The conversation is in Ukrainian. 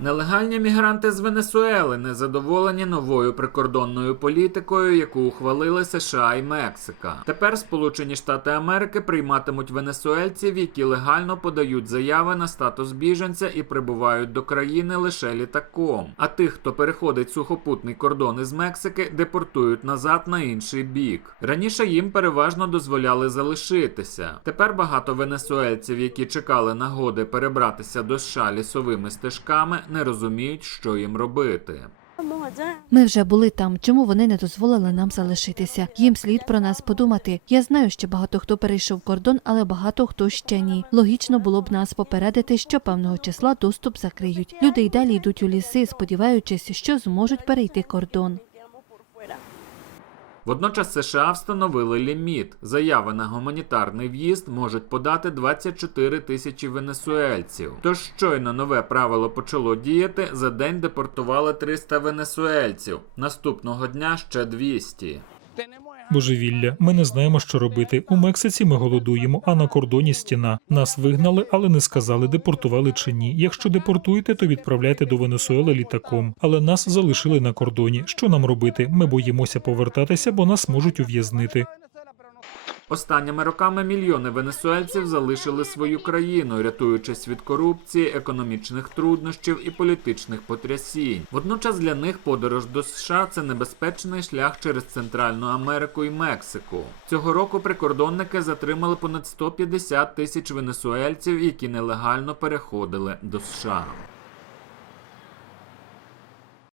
Нелегальні мігранти з Венесуели незадоволені новою прикордонною політикою, яку ухвалили США і Мексика. Тепер Сполучені Штати Америки прийматимуть венесуельців, які легально подають заяви на статус біженця і прибувають до країни лише літаком. А тих, хто переходить сухопутний кордон із Мексики, депортують назад на інший бік. Раніше їм переважно дозволяли залишитися. Тепер багато венесуельців, які чекали нагоди перебратися до США лісовими стежками, не розуміють, що їм робити. Ми вже були там. Чому вони не дозволили нам залишитися? Їм слід про нас подумати. Я знаю, що багато хто перейшов кордон, але багато хто ще ні. Логічно було б нас попередити, що певного числа доступ закриють. Люди й далі йдуть у ліси, сподіваючись, що зможуть перейти кордон. Водночас США встановили ліміт. Заяви на гуманітарний в'їзд можуть подати 24 тисячі венесуельців. Тож щойно нове правило почало діяти, за день депортували 300 венесуельців. Наступного дня ще 200. Божевілля, ми не знаємо, що робити. У Мексиці ми голодуємо, а на кордоні стіна. Нас вигнали, але не сказали, депортували чи ні. Якщо депортуєте, то відправляйте до Венесуели літаком. Але нас залишили на кордоні. Що нам робити? Ми боїмося повертатися, бо нас можуть ув'язнити. Останніми роками мільйони венесуельців залишили свою країну, рятуючись від корупції, економічних труднощів і політичних потрясінь. Водночас для них подорож до США це небезпечний шлях через Центральну Америку і Мексику. Цього року прикордонники затримали понад 150 тисяч венесуельців, які нелегально переходили до США.